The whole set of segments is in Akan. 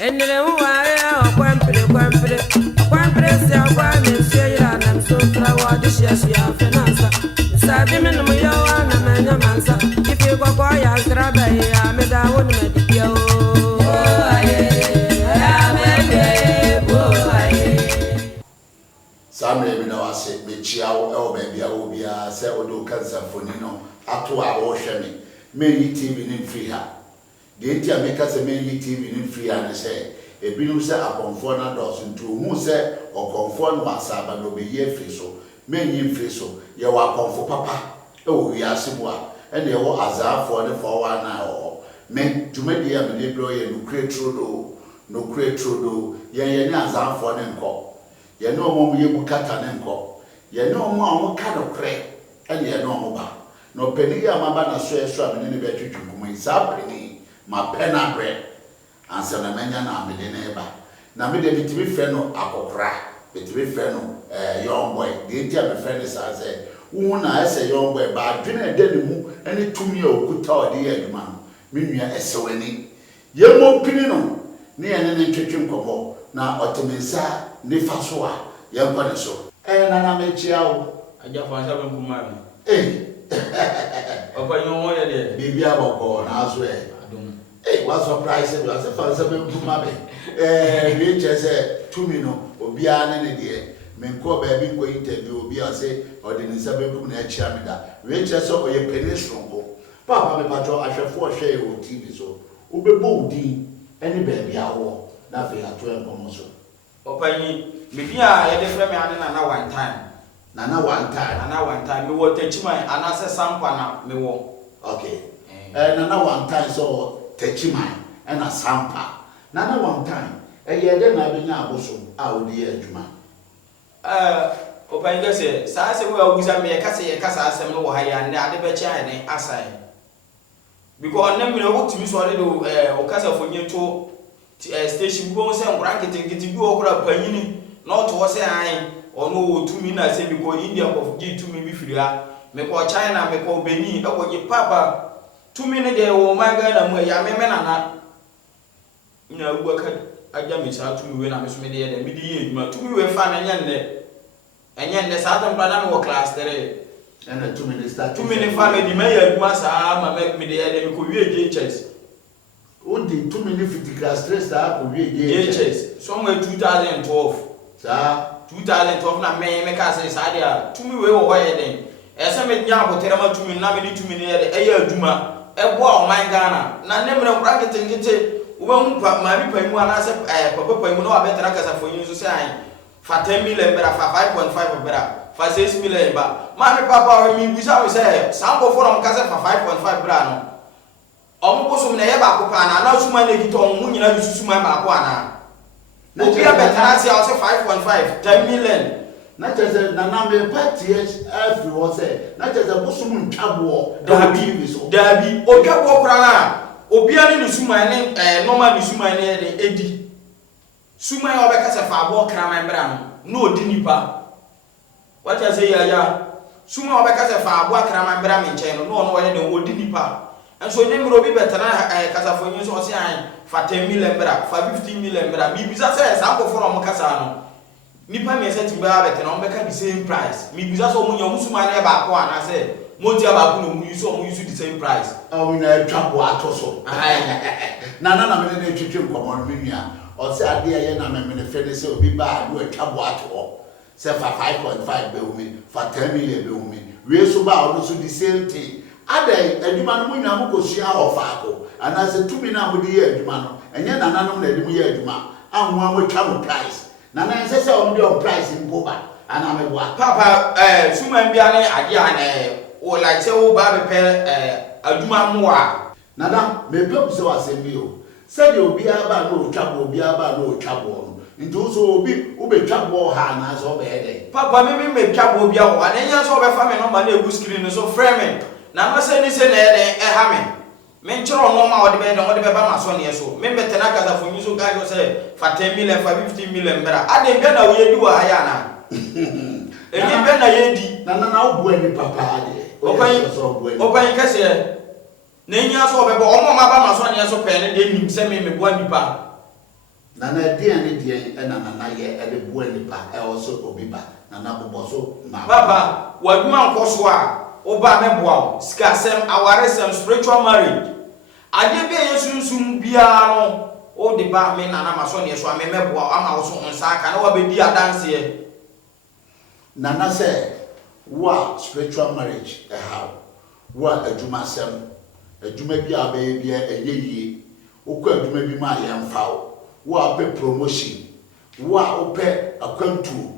Enere huaya kwampre se kwa mesira na msotra wa disheshi ya finansa sabi min mu yawa na manya mansa ifi kwa ya skraba ya medawo ni medikia o aye ya mege bo aye samre mi na wase mechia wo e ba bia wo bia se odo kansa foni no ato a wo hwe me yi tv ni free ha de ntia me ka se me yi tv ni free ha ne se ebinum se akonfo na dos ntu hu se okonfo no asaba no be ye free so me yi free so ye wa akonfo papa e wo wi asemu a e ne wo azafo ne fo wa na o me tumedi ya me bro ye no creatrodo ye ne azafo ne nko ye no mo ye bukata ne nko ye no mo ka no kre e ne no mo ba no peni ya maba na so a me ne be twetwu kuma isa peni ma pena bread ansa na menya na amede na eba na me de bitimi frɛ no akokra bitimi frɛ no young boy de ntia me frɛ ne sa se wo na ese young boy ba adwene de ne mu ene tumi a okuta ode ya adwuma no me nua esewani ye mo pini no ne ye ne twetwe nkomo na otemensa ne fa so a ye nkɔ ne so na me chia wo aja fa sa ben kuma me opa yo mo ye de bibia boko na aso adum what surprise you as a fancy kuma be we say to me no obia ne de me nko ba bi ko interview obia say odinisa be kum na achia me da we say oye penistronko papa me patro ahwefo hwe e o tv so obebo udin ene ba bia wo na fe ato enkomo so opanyi me bia ye de frɛ me ane na one time me wo tachiman anase sampa na me wo okay na one time so tachiman and a sampa na one time ye de na be nya aboso a odi adwuma opanyi gese saa se wo agusa me ye kasa asem no wo ha ya ne ade be chia ne asai because na me no tumi so de o kasa fonye to station go se ngura nkete bi okura panyini na to se an ono tumi na se bi ko India ko gi tumi bi fira me ko China me ko Benin e ko gi papa tumi ne de wo maga na mu ya me na wu aka aja me sa tumi we na me so me de me di eduma tumi we fa na enya ne sa tan bana me wo class 3 and tumi ne start tumi ne fa me di me ya eduma sa ma me de me ko wie JHS odi tumi ne 50 class 3 sa ko wie JHS somewhere 2012 sa 2012 na me ka say sa dia tumi we wo hoye den ese me nya abotere ma tumi na me di tumi ne ye aduma ebo a oman Ghana na nemre nkura ketengete wo hu pa ma bi pa mu ana se papa pa mu no abetara kasa fonyi so say fa 10 million bera fa 5.5 bera fa 6 million ba ma me papa we mi bisa we say sambo for am kasa fa 5.5 bera no omo ko so me ye ba ko pa na suma ne gito mu nyina bi susuma ba ko ana obi abetara se 5.5 10 million na chese na me paties every was say na chese busum ntwabo dabi otwabo kura na obi ani ni suma ne normal ni suma ne de edi suma ya obeka se fa abo kraman bra no odi nipa what I say ya suma obeka se fa abo kraman bra me nchen no no ye de odi nipa enso ne mro bi betana kasafo nyi so se an fa 10 million bra fa 15 million bra bi bisa se sampo for am kasa no nipa me se timba betana on beka the same price mi bisa so munya musuma na ba ko ana se monti aba ko no mu use the same price we na twabo atoso na me ne twetwe nkomo no menua o se ade ye na me ne fe ne se obi ba do twabo ato se fa 5.5 be umi fa 10 million be umi we so ba o so the same thing ade adwuma no munua mo kosua ofa ko ana se tumi na mo de ye adwuma no enye nananom na de mo ye adwuma anwa mo twabo price nana se se o de on price mpo ba ana me boa papa suma mbia ne ade ana o like say o ba be pe adwuma mo a nana me pep se wasem bi o se de obi aba no twabo obi aba no twabo no nti so obi wo be twabo ha na so be ede papa me twabo obi awo ana nya so be fa me number na egu screen so frame me na ma se ni se na ede ha me nchiro no ma odi be ba ma so ne so me betena kaza fonyi so ga yo say fa 10 million fa 15 million bra ade be na wo yedi wa haya na enye be na yedi na wo bu ani papa ade opan kase na nya so be bo omo ma ba ma so ne so pe ne de nim se me bo nipa Nana deɛ ɛna nana yɛ ɛde boa nipa ɛwɔ so obi ba nana bobɔ so ma papa waduma nkoso a oba meboa o sika sem aware sem spiritual marriage ade be yesunsum bia no o de ba me nana maso ne so amemeboa ama wo so nsa aka na wabedi adanse e nana sɛ wo spiritual marriage how wo adwuma sem adwuma bi a be bia ɛyɛ yie wo kɔ adwuma bi ma yɛmfa wo a pɛ promotion wo a opɛ akwantu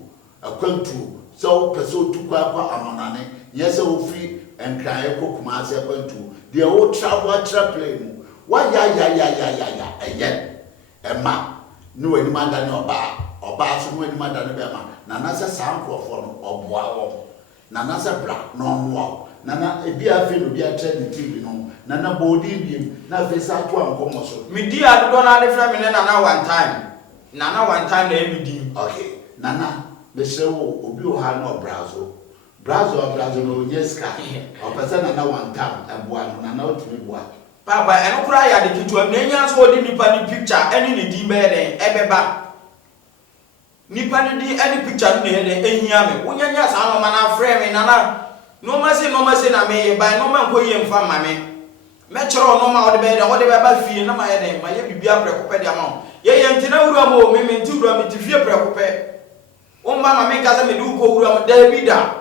sɛ wo pɛ sɛ otukɔ akɔ amonane yɛ sɛ wo free enkrae kɔ Kumasi akwantu deɛ wo travel plane mu wa ya ɛyɛ ɛma ne wani manda ne ɔbaa so ne wani manda ne bɛma nana sɛ saa nkurɔfoɔ no ɔboa wɔ nana sɛ bra na ɔmoa nana ebi afi no bi atrɛ ne TV no nana bodi bi na afi sɛ ato ankɔmɔ so medi adodo na de fra me ne nana one time na emidi okay nana besere wo obi o ha no brazo no nyeska opese nana one time aboa no nana otumi boa papa eno kura ya de kitu am nenya so odi nipa ni picture eni ne di be den ebeba nipa ni di eni picture ni ne ehia me wonyanya sa no mana frɛ me nana no ma se na me ba no ma nko ye mfa ma me chero no ma odi be ba fie na ma ye den ma ye bibia prɛkopɛ de ama ye ntina wura mo me nti wura me ti fie prɛkopɛ o ma me ka se me du ko wura mo da bi da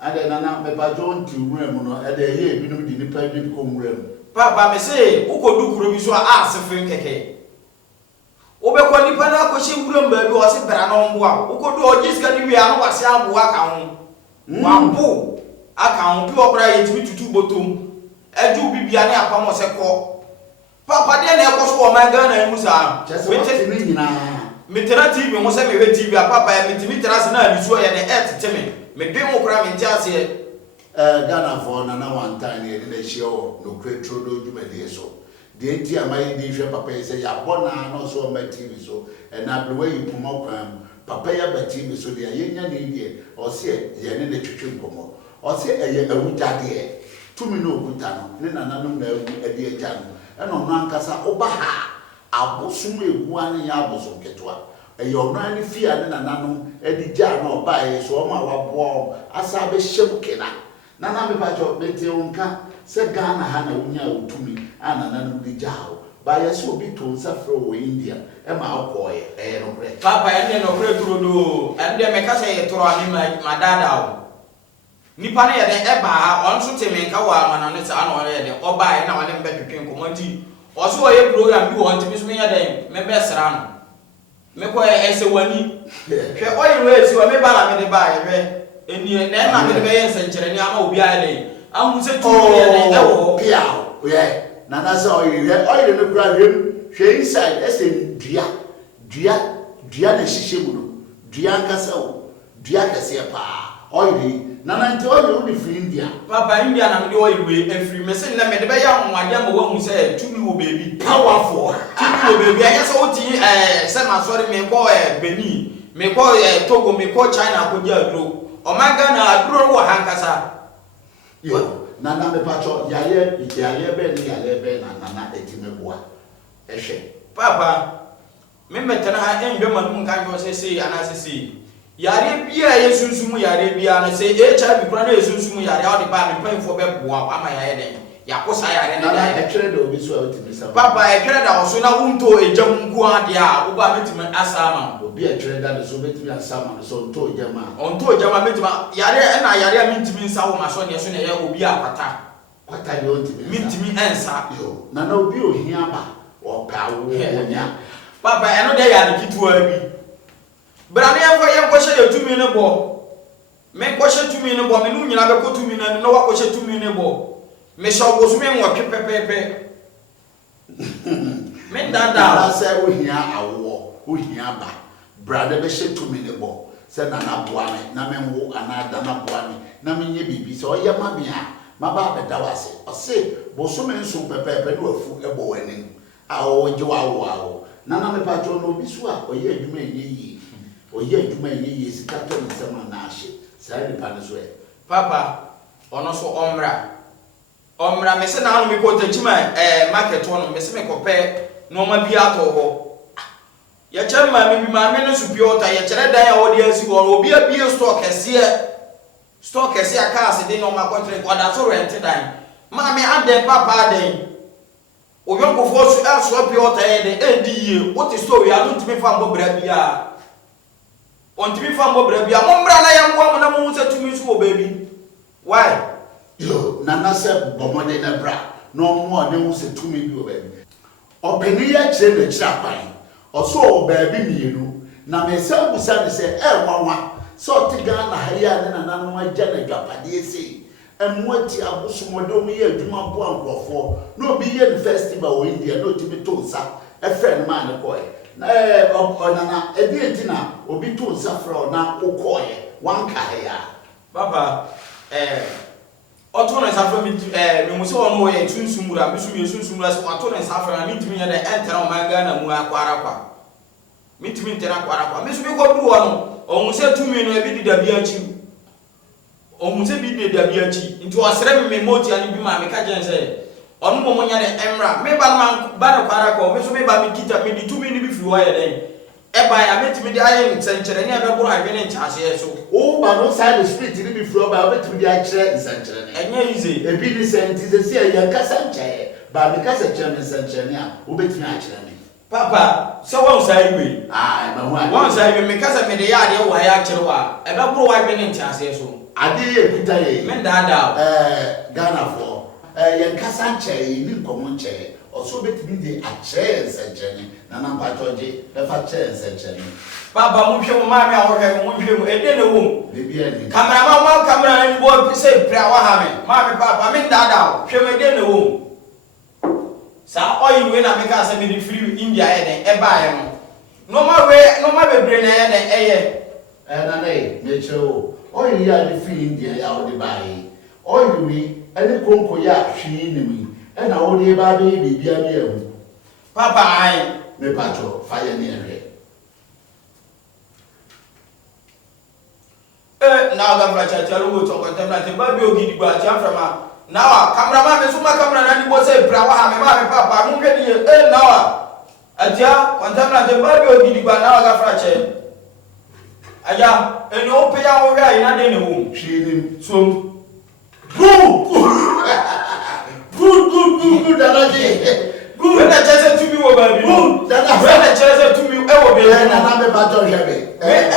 ade nana me ba jon ti wura mo no ade ye bi no di nipa bi ko wura mo papa me se ukodu kuro bi so a asefin keke obekọ nipa na akọhye wuram ba bi o se bra na ombo a ukodu ogiska ni wi anu wase abo aka ho wambo aka ho bi obra yetimi tutu botom eju bibia ne apam se ko papa de na ekoso o man Ghana mu sa metimi nyina metera TV mo se me we TV a papa ya metimi terase na ali so ye ne eteme me dwe mo kura me ntiase Ghana for nana one time ye na hio no kretro do dwumade so de enti amaye de hwe papa ye se ya bona no so ma TV so na blewe yi puma kwan papa ya ba TV so de ye nya ne die o se ye ne twetwe nkomo o se eye awujade tumi no okuta no ne nana no na awu ade agya no no ankasa oba ha abosum egu ane ya abosom ketwa eye ono ne fia ne nana no adi gya no ba ye so o ma wabo asa be hyem kena nana me pacho bete onka se Ghana ha na unya utumi anana no di jao ba ye so bi to nsafro wo India e ma akoye e no kre papa ene no kre turo do ende me ka se ye toro ani ma dada o nipa ne ye de e ba on so teme nka wa ama na ne sa na ye de oba ye na wale mbe twetwen komanti o so ye program bi won timi so me ye de me be sra no me ko e se wani hwe oyi we si wa me ba na me de ba ye hwe eni na me de be ye nsenkyere ni ama obi aye amu se tu ye de ewo pia ye nana so oyi ne kura wiem hwe inside ese dua na hihye mu no dua nkasa o dua kase pa oyi nana nti oyi o di free India papa India na me de oyi we afri me se na me de be ya nwade ma wa hu se tumi wo baby powerful tumi wo baby aye se oti se ma sorry me ko Benin me ko Togo me ko China ko dia dro o ma Ghana adro wo hankasa yo nana me pacho yaye be na nana etimeboa ehwe papa me metana ha enwe manum kan yo se ana se yare bia yesunsumu yare bia na se HIV kura na yesunsumu yare a de ba me panfo be boa ama yaye den yakosa yare na e twere de obi so a otimisa papa e twere da so na wunto ejam nku ade a wo ba metime asama obi e twere da so metime asama so nto ejama onto ejama metime yare na yare a mentime nsa wo ma so ne so ne ye obi akwata kwata de ontime mentime ensa yo na obi ohia ba o pa wo nya papa eno de yare kituwa bi brane enfa ye kwhye ye tumi ne bo me kwhye tumi ne bo me nu nyina be ko tumi na no wa kwhye tumi ne bo me shawo so me nwa pepepepe me dada say ohia awo ohia ba brade be hye tumi ne bo se na na boa me na me nwo ana da na boa me na me nye bibi se oye ma bia ma ba be da wase o se bo so me nso pepepe no afu ebo wani a o je wa wo na me pa cho no bi so a oye adwuma yi oye adwuma yi sika to ne sama na ahye sai ni pa ne so e papa ono so omra me se na anu me ko tachima market ono me se me ko pe no ma bi ato ho ya chere maame bi maame no so biota ya chere dan a wodi asi wo obi a bie store kese aka ase de no ma contract oda so rent dan maame aden papa aden oyonkofo so aso biota ye de ediye what is store ya don't me fa mbobra bia ontimi fa mbobra bia mombra na ya mwa mo na mo se tumi so wo baby why yo nana se bomode na bra no mo ne wo se tumi bi wo baby openi ya chere na kira kwan oso baby mienu na me se busa ne se nwanwa so tiga na haya ne na nanu agya na dwapade ese emuati abosomodom ye adwuma bo ankrofo no obi ye festival wo India no tibi to nsa efren man ne koy na onana ebi na obi to nsa fra na okoye wanka haya papa otono nsa fra mi me muso ono ye tunsumura bisu ye tunsumura so otono nsa fra mi ntimi ye de entera o manga na mu akwara kwa mi ntimi entera akwara kwa me so bi ko du ono o se tumi no ebi dida bi achi o mu se bi dida bi achi nti o sere me moti ani bi ma me ka gen se onu mo nya de emra me ba man ba na kwara kwa me so me ba mi kita me di tumi ni bi fi wo ye den e ba ya metimi di aye nsenchere ni ebe buru adwene nchase so o ba no side street ni bi fi o ba metimi di akire nsenchere ni enye ize ebi ni senti se ya kasa nche ba me kasa chere nsenchere ni a o betimi akire ni papa so won sai we ma ho won sai me kasa me de ya de wa ya akire wa ebe buru adwene nchase so ade ye kuta ye me dada Ghana for ya kasa nche ni nkomo nche oso betimi di akire nsenchere na na mpachoje da fa chere nsenchere papa mu hwe mu ma me a wo hwe mu hwe mu ede na wo bibia ni cameraman ma camera ni bo say pra wa ha me ma me papa me dada hwe me ede na wo sa oyi we na me ka say me di free India e den e ba ye no ma bebre na ye den eye na nei me chero oyi ya di free India ya o di ba yi oyi wi ene konko ya hwi ni mi e na o di ba be bibia mi ehu papa ai me patro fire ni ere na ga fra cha lo to contemplate ba bi ogidi gba cha fra ma na wa cameraman me so ma camera na ni bo say pra wa ha me ma me papa mu hwe ni na wa atia contemplate ba bi ogidi gba na wa ga fra cha aya eni o pe ya wo ri ayi na de ne wo hwi ni so good dalaje good na chese tumi wo ba bi good dalaje na chese tumi e wo be na na me patro hwe me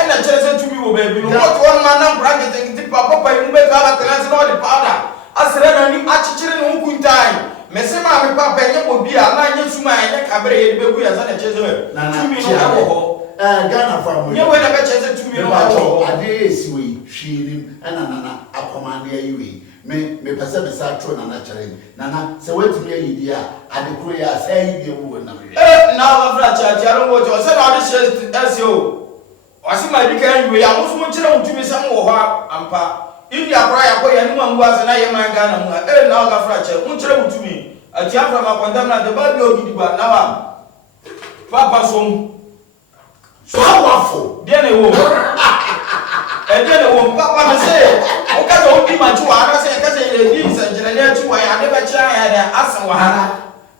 na chese tumi wo ba bi no what one man na bracket ti papa pa mu be ka ba tenase no de powder asere na ni achichire no nkuntai me se ma me papa enye bo bia na anye suma enye kabere ye be ku ya sa na chese tumi no wo ho Ghana for mo nye we na be chese tumi no wo ade esi we hwirim ana nana akomande ayi we me pese me sa tro nana chere nana se wetumi ayi dia ade kro ya sa ayi dia wo na me na wa fra cha cha ro wo jo se na ade chese SO wasi ma di kan we ya musu mo kire mutumi sam wo ho ampa India kra ya ko ya ni mangu ase na ye man Ghana mu na wa fra che mo kire mutumi ati afra ma kwanta na de ba bi ogidi gba na wa papa som so awafo de na wo de na wo papa me say o ka so bi ma chu wa na say ka say le di sanjere ne chu wa ya de ba cha ya da asa wa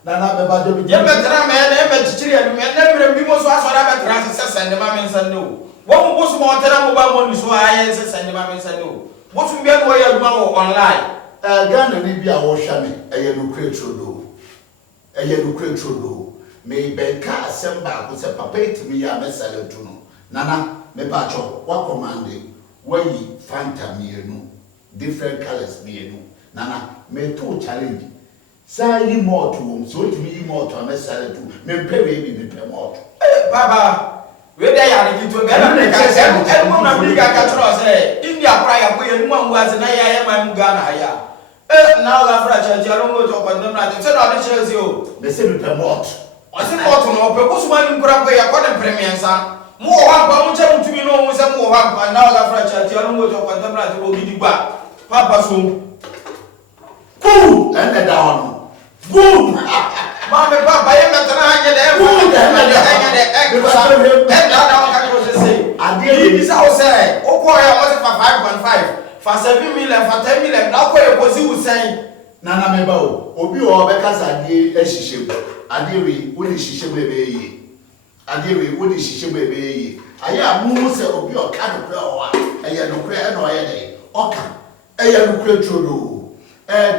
nana be ba do bi ye be tra me na be chichiri ya me na bre bi mo so aso da be tra se sende ma me sende o wo mo bosu mo tera mo ba mo ni so aye se sende ma me sende o bosu bi no ya duma wo online Ghana ni bi a wo hwa me eye no kretrodo me be ka assemba ko se papa etimi ya mesale tu no nana me pa cho wa commande wayi fanta mienu different colors mienu nana me to challenge say yi more to so etimi yi more to mesale tu me pe we bi me pe more baba we dey ya ni to be na ka se e mo na bi ka tro se India kra ya ko ye mu anwu ase na ya ma mu Ghana ya na ga fra cha cha ro mo to ko na se na de chese o me se me pe more ase mo to no pe ko suma ni kra ko ya ko de premiensa mo wa pa mo che mutumi no mo se mo wa pa na ga fra cha cha ro mo to ko na de ogidi gba papa so cool and down good Mama papa ye metana anya de e bisa o say o ko ya mo se 5.5 fa 7 million fa 10 million na ko ye ko si usen nana me ba o obi o be kasa die ehihye ade we wo ni hihye we be yi adewe wo di hihye bebe yi aya mu se obi oka no kra o a eye no kra na oye dey oka eye no kra trodo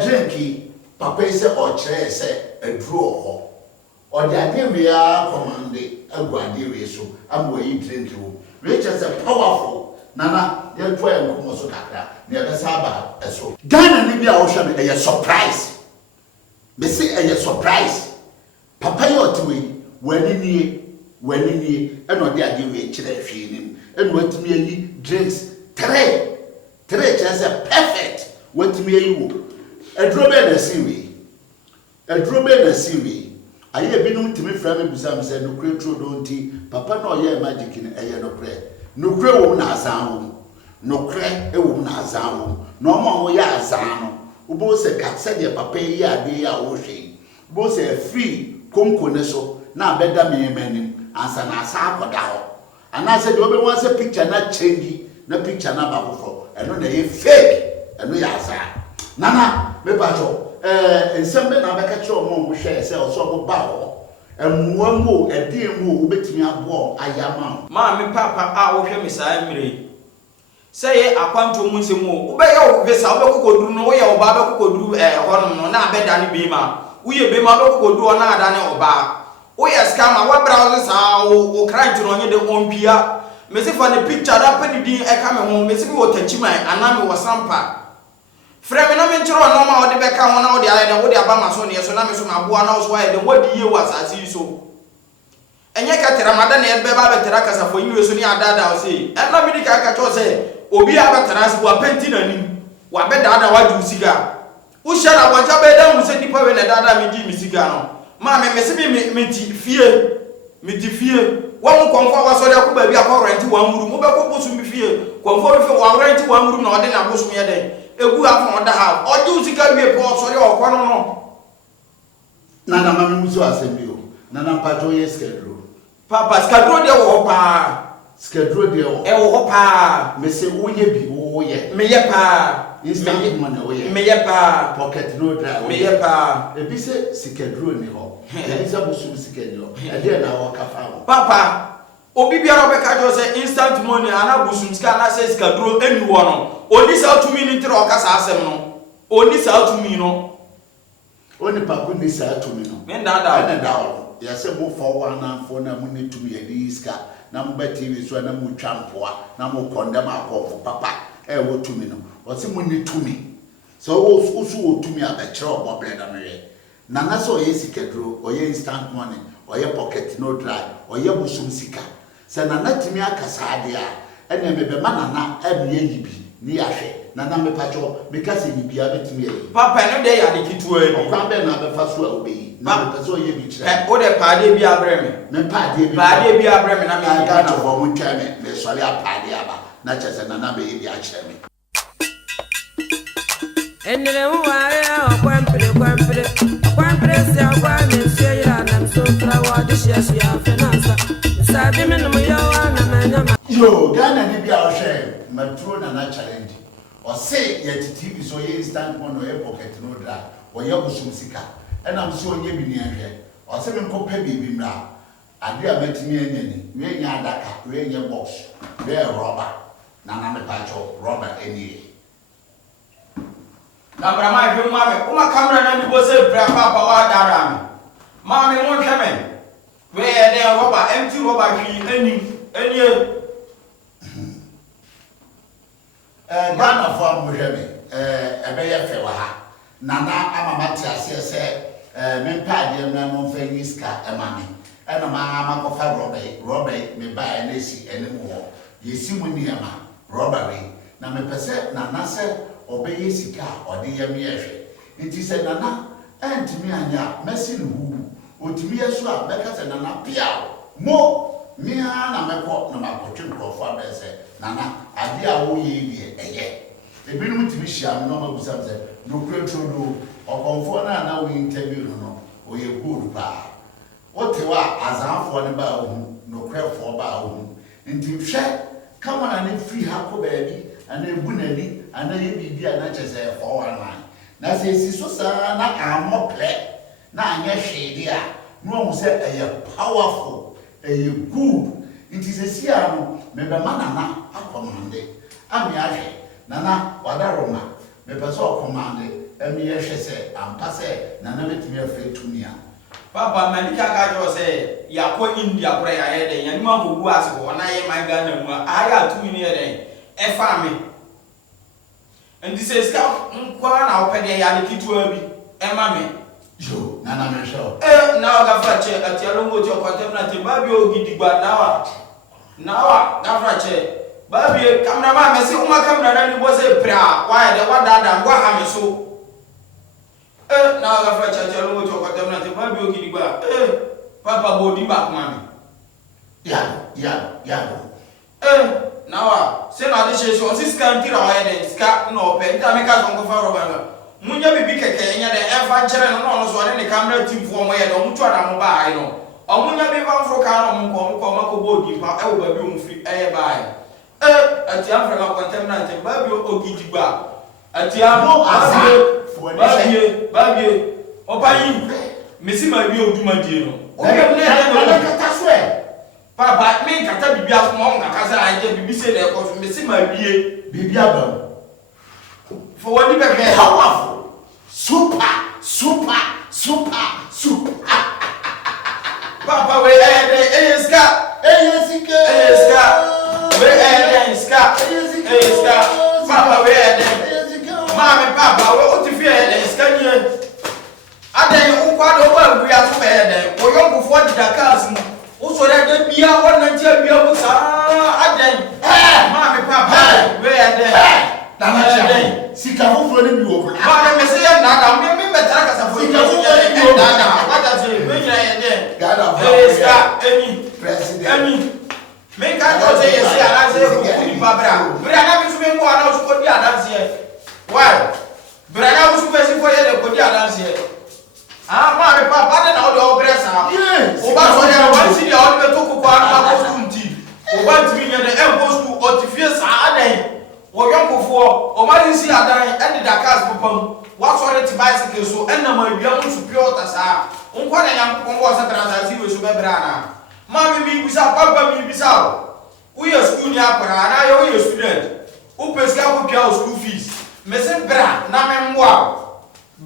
drinki papa ise o kire se aduro ho o de adewe ya commande agu adewe so am we drink wo which is a powerful nana ye to e nkomo so kakra na ye saba eso Ghana ni bia wo hwe me eye surprise me say eye surprise papa yo tiwe wani ni eno de ade we kire hwe nim eno watimi ayi drinks three just perfect watimi ayi wo adrobe na siwi aye binum timi fra me busam say no kretro don ti papa na oye magic ni eye no kre wo na azan wo no kre e wo na azan wo no mo wo ya azan no ubo se ka se de papa yi ade ya wo hwe ubo se free konko ne so na beda me manim ansa na asa akoda ho ana se de obe wan se picture na change na picture na ba fofo eno na ye fake eno ya asa nana me ba jo ensembe na beka kire omo wo hwe se o so bo ba ho emuambo edinwo obetimi abo ayama ma me papa a wo hwe me saa mire say akwanto mu nsemu wo be ye wo visa wo be kokoduru no wo ye wo ba be kokoduru honom no na be da ne bi ma wo ye be ma be kokoduru na ada ne oba wo ye scam wa browse saa wo crime no nye de ompia me se for the picture da pe ni din e ka me ho me se wo tachiman ana me wo sampa frame na me nchiro no ma wo de be ka ho na wo de aye wo de aba ma so ne so na me so ma boa na wo so aye de wo de ye wo asasi so enye ka tera mada na e be ba be tera kasa fo yiwe so ni adada wo se na me di ka cho se obi abatara se wa penti na nim wa be dada wa ju siga wo shara wa ja be da mu se dipa we na dada me ji mi siga no ma me se me ti fie wa mu konfo wa so de ko ba bi akọ rent wa muru mo be ko bosu mi fie konfo be fe wa rent wa muru na ode na bosu mi ede egu afọ oda ha oju siga wie po so de okọ no nana ma me muso asembi o nana pato ye schedule papa schedule de wo pa schedule de wo e wo pa me se wo ye bi wo ye me ye pa instant money wo ye me ye pa pocket no drive me ye pa e bi se schedule ni ho e bi se bosu schedule e de na wo ka fa wo papa obi biara be ka jo say instant money ana bosu ska na say schedule eni wo no oni sa tumi ni tire o ka sa asem no oni sa tumi no oni papu ni sa tumi no me ndada na da wo ya se mo for one na for na mo ni tumi e di ska na mo ba TV so na mo twampoa na mo condemn akofo papa e wo tumi no o se mo ni tumi so o su wo tumi abekere obo bre da me na na so ye sikedro o ye instant money o ye pocket no dry o ye busum sika se na na timi akasa ade a ene me be manana e me yibi ni ahwe na na me pacho me kase yibi a betimi yi papa no de ya de kitua ni o kwa be na be fa so a obeyi na me pese o ye bi kire o de paade bi abre me me paade bi abre me na me ga na fo mu twa me sori apaade aba na chese na na be yi bi a kire me enere ware okwampre se akwa me sheyira na so trawa de shia finance sabi me no yo na manyama yo Ghana ni bi a o hwe matro na challenge o say ye TV so ye instant money ye pocket no dra o ye busum sika enam so onye bi ni ahwe o say me nkopa bibi mra ade a matimi anya ni we nya adaka we nya box we rubber na me pa cho rubber eni na brama hwe ma me uma camera na ni bo se bra papa wa dara me ma me won hwe me we ye de rubber empty rubber hwi eni Ghana for mo hwe me ebe ye fe wa ha nana amama ti ase se me pa de na no fa yiska emame ena ma ko fa rubber me ba ene si ene mo yesi mu ni ama rubber we na me pese nana se obeye sika ode ye me ehwe nti se nana entimi anya mesi hu otimi yesu a beka se nana pia mo mi ha na mekọ na makọtwe nkrofo abese nana ade a wo ye die eye ebinum timi hia no ma busam se no kretro okonfo na wo interview no o ye good pa otewa azanfo ne ba hu no krefo ba hu nti hwe kamera ne free ha ko baabi ana ebu nani ana ye bibi ana chese 419 na se si so sa na amople na anya hwede a no hu se eye powerful good it is a siano me be manana akomande ami ahwe nana wadaroma me person commande emi yehwe se ampa se nana metimi afre tumia papa manika ka jo se yakọ India kure ya yede yan ma go gu ase ko na ye man Ghana mu aya tumi ne yede e fa me ndi se ska nkwa na opede ya ne kitua bi e ma me yo nana me show na ga fra che atialo ngo ti okontem na te ba bi ogidigba nawa ga fra che ba bi cameraman me se uma camera na ni bo se pra wa de wa dada ngwa ha me so na ga fra che atialo ngo ti okontem na te ba bi ogidigba papa bodi back mami ya nawa se na de che so siska ntira wa de ska no pe nta me ka so ngo fa roba munya bibi keke nya de enfa chere no so ne camera team fo mo ye do mutu ada mo ba ai no omunya bi van fro ka no mo ko mako bodi pa e wo ba bi o mfiri e ba ai ati afra ma contemporary te ba bi ogidigba ati amo ba bi o pa yi mesi ma bi oduma die no o ke ne ne kata so e papa me kata bibi afo mo nka kasa ai je bibi se de ko mesi ma bie bibi abam for what be powerful super papa we eska we eska papa we mama papa we o ti fi eska ni adan u kwa do ba gu ya so be o yo gu fo di dakas mu o so da de bia wona ti bia bu sa adan mama papa we Nana sika fufuro ni bi wo. Ba me se ya na me betara kasa fo. Sika fufuro ni bi wo. What does it mean ya de? God of any president. Any me ka to say yes ya na say ku ni babra. Bra na bi su me mo ana su ko di adanse. Why? Bra na su pe si ko ye de ko di adanse. Ma me papa de na o de o bresa. Yes. O ba so ya wan si de o de to ko kwa na ko su nti. O ba ti nya de e ko su o ti fie sa adan. Wo yonkofo o ma si adan e de dakas popam wa so re ti bicycle so e na ma bia mu su piota sa nkwa na nyam ko ngo sa transaksi we so bebra na ma mi bisa papa mi bisa o ye school ni akora na yo ye student o peska ko pia o school fees me se bra na me mboa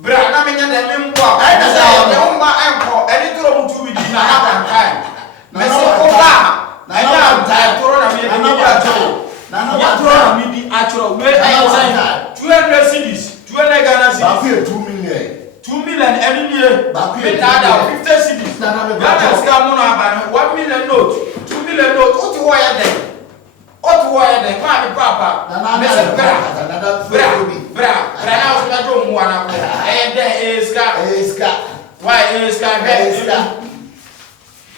bra na me nya de me mboa e na sa de o ma enko e ni toro mu tu bi di na na ban time me se ko ba na ya ta toro na me de bi ajo Nana ya toro mi di achoro we I say 200 cedis 200 Ghana cedis ba pay 2 million 2 million any year ba me da 50 cedis Nana me Ghana ska mo na ba 1 million note 2 million note o ti wo ya den ma mi papa me se bra na so da jo mu ana ko e den ska why ska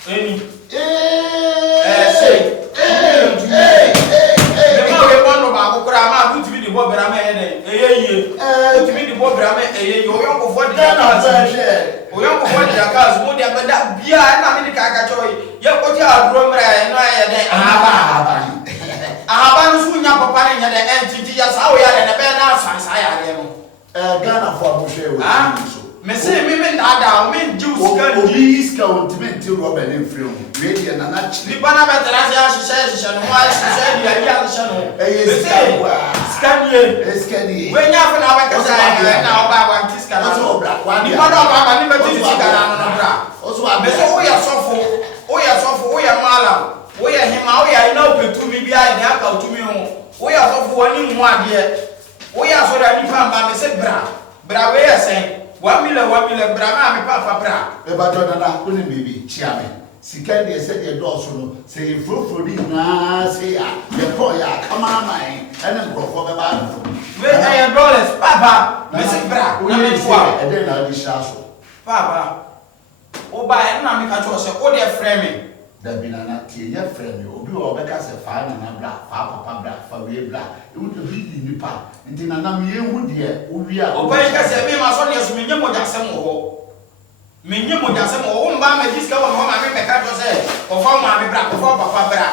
any say bo bra ma ene eyeye otimi di bo bra ma eyeye o yonko fo di dakas mo di abeda bia na me di ka choy ye ko ti adro mra e no ye de ahaba no su nya papa ne nya de entity ya sa o ya de be na sansa ya de no Ghana for abushe we me say me da me juice kan di iska ontiment Robert in film radio na na chi ni bana be tra se ashisha no wa ashisha di ya ashisha no skanie we nya fa na ba ka sa na ba wa tiska na so ni ba do ba ni be tiska na no bra me so o ya sofo o ya mala o ya hima o ya ina opetumi bia ni aka otumi ho o ya sofo wani mu ade o ya so da ni fa ba me se bra we ya sen 1 million bra ma me papa bra e ba do na ko ni bibi chia me sika de se de do so no se e frofro ni na se ya ye ko ya kama mai ene grofo be ba do we $1 papa me se bra na me fua e de na di sha so papa o ba e na me ka cho se o de frame me da bi na tie ye frame obi o be ka se fa na bra fa papa bra fa we bra e wo de bi ni pa ndi na me ye hu de o wi a o ba ka se me ma so ne so me nyemo jasem ho mba me diska wo ma me ka cho se o fa ma me bra o fa papa bra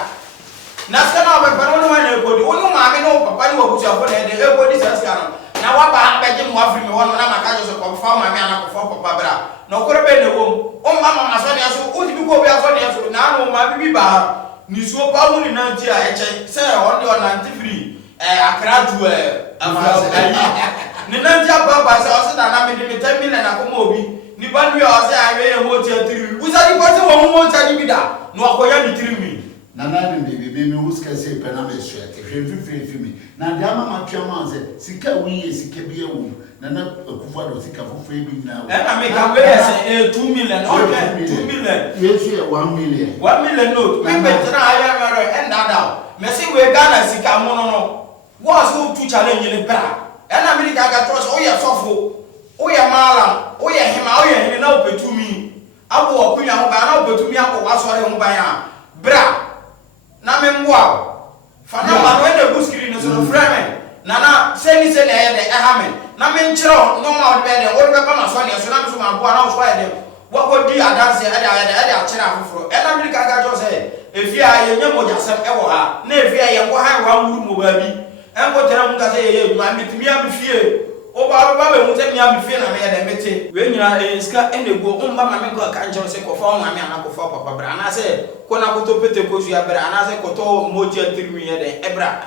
na ska na o be bra no ma na ekodi o no ma me no papa ni wo buti afo na de ekodi sa ska no na wa ba be je mo afri me wo no na ma ka cho se ko fa ma me ana ko fa papa bra no ko be ne wo o ma so ne so o ti bi ko be afo ne so na no ma bibi ba ni so pa hu ni nanti a eche say on the nanti free akra du ni nanti ababa say o se na me de me 10 million akoma obi ni ba nwe o say awe ye ho ti 3 usa di ko se wo ho ta di bida no akoya ni 3 mi na na de bibi me huska say pe na me so ya ke hwe mi na de ama ma twama say sika wiye sika bi ewu na akufa do sika fofo bi na na me ka we say 2 million okay 2 million yes 1 million 1 million note me betra aya mero enda da me say we Ghana sika mo no wo so tu challenge ni bra na me ka ga trust o ye sofo o ye mala o ye hima o ye hini na opetumi abo okunya ho ba na opetumi akọ wasore ho ba ya bra na me mboa fa na ma no e bu screen so no frame na se ni se na ye de ha me na me nkyero no ma o be de o be ba ma so ne so na me so ma boa na o so ye de wo ko di adanse e de akyere afoforo e na me ka ga jo se efi a ye nyemo jasem e wo ha na efi a ye ngo ha wa wuru mo ba bi en ko tera mu ka se ye ma mitimi am fie o ba be mu se mi am fie na me ye de mete we nyina ska enego o mba ma me ko ka nkyero se ko fa o ma me ana ko fa papa bra na se ko na ko to pete ko su ya bra na se ko to moji atirmi ye de ebra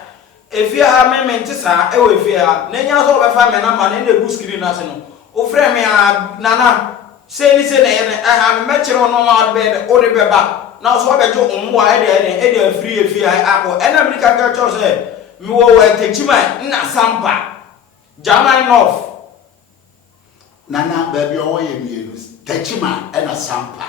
efi ha me mente sa e wo efi ha na nya so be fa me na ma na enego screen na se no o frɛ me a nana se ni se na ye ha me mekere no ma be de o de be ba na so be jo ommo a e de free efi ha akọ e na me ka ka cho se mi wo we techima na sampa German North nana baby owo ye mienu techima e na sampa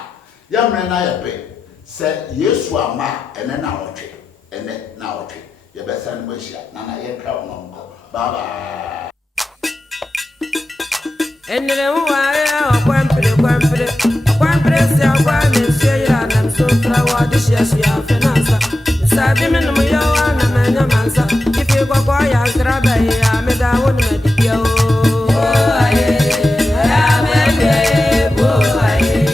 ya mre na ya pe se Yesu ama ene na otwe ene na otwe ye be san gbahia nana ye kra wo nko baba enere wa kwampre se agwa me sheyira na so trawa de shia finansa sabi me no yo na manya mansa ifi kwa ya graba ya me da woni me dikia o aye ya me bo aye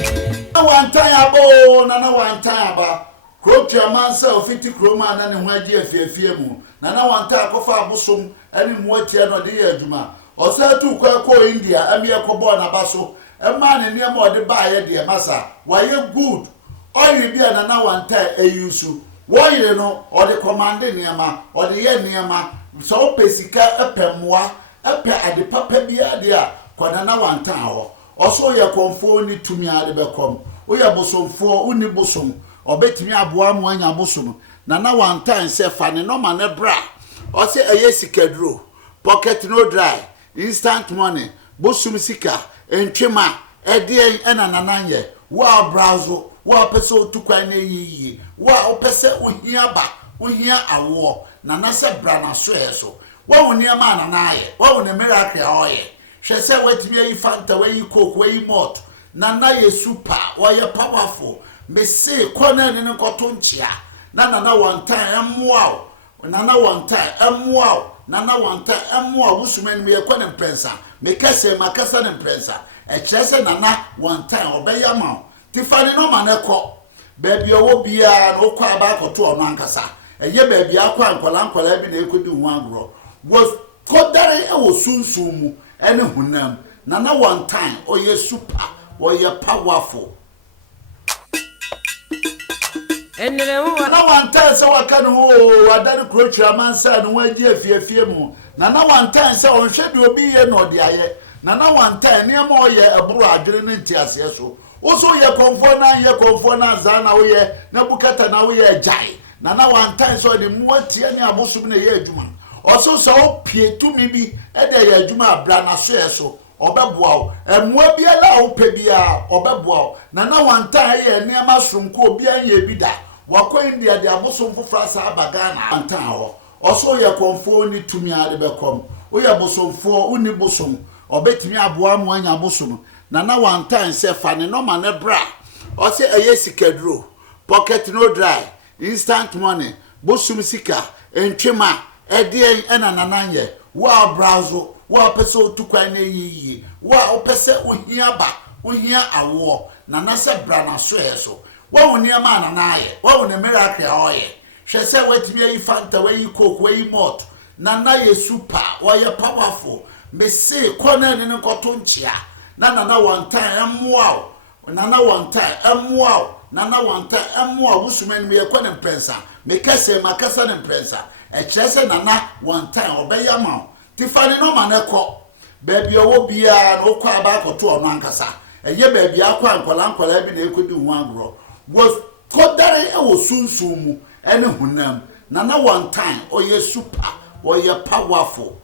wantaya bo nana wantaya ba krotia mansa ofiti kroma na ne ho agi afiafie mu nana wantaya kofa abosom ani muatia no de ye adwuma osatu kwa India ami ekobo na baso ema ne niam ode ba ye de masa waye good oyi bia nana wantaya eyusu woyire no ode commande niama ode ye niama so pesika epemwa epe ade papa bia de a kwana wantaya ho oso ye konfo ni tumi ade bekom oya bosomfo uni bosom obetimi aboa mo anya bosom nana wantaya se fa ne no ma ne bra o se eye sikaduro pocket no dry instant money bosom sika entwema ede ena nananye wa browse wa pese otukwan na yiyi wa opese ohia ba ohia awo nana se bra na so eso wa woni ama nana aye wa woni miracle oye hwe se watimi ayi fanta wa yi coke wa yi malt nana ye super wa ye powerful me se kona ne nkoto nchia nana one time emwa nana one time emwa nana one time emwa busumani me kona mpensa me kase makasa ne mpensa e kyerese nana one time obeya ma tifani no maneko baby owo bia no kwa ba akoto ono ankasa eye baby akwa ankola bi na ekodi hu agro was kodare e wo sunsumu ene hunam nana one time oye super oye powerful enere wa na one time se waka no wadare krochira mansa no waji afiafie mu nana one time se onhwe de obi ye no de aye nana one time ne ma oye eburu adwene ne ntiase so oso ye konfo na zana wo ye na bukata na wo ye jai nana one time so de muatie ne abosum na ye adwuma oso so opie tumi bi e de ye adwuma abra na so ye so obeboa o emua bia la wo pe bia obeboa o nana one time ye ne ma somko obi anye bida wakọ India de abosom fofra sa abagana antan ho oso ye konfo ni tumi ade bekom o ye bosomfo uni bosom obetimi aboa mo anya bosom nana one time se fa ne no ma ne bra o se eye sikaduro pocket no dry instant money bosom sika entwema ede ena nananye wa browse wa pese otukwan na yiyi wa opese ohia ba ohia awo nana se bra na so eso wa woni ama nana aye wa woni miracle oye hwe se watimi ayi fanta wa yi coke wa yi malt nana ye super wa ye powerful me se kona ne nkoto nchia nana one time emwa nana one time emwa nana wanta emo a wusuma ni yekɔ ne mprɛnsa mekase makasa ne mprɛnsa ɛkyerɛ nana wanta obɛya ma tifani no ma ne kɔ baabi owo bia no kɔ aba akɔto ɔno ankasa ɛyɛ baabi akɔ ankola bi na ekodi hu agro was kodare ɛwɔ sunsun mu ɛne hunam nana wanta oyɛ super oyɛ powerful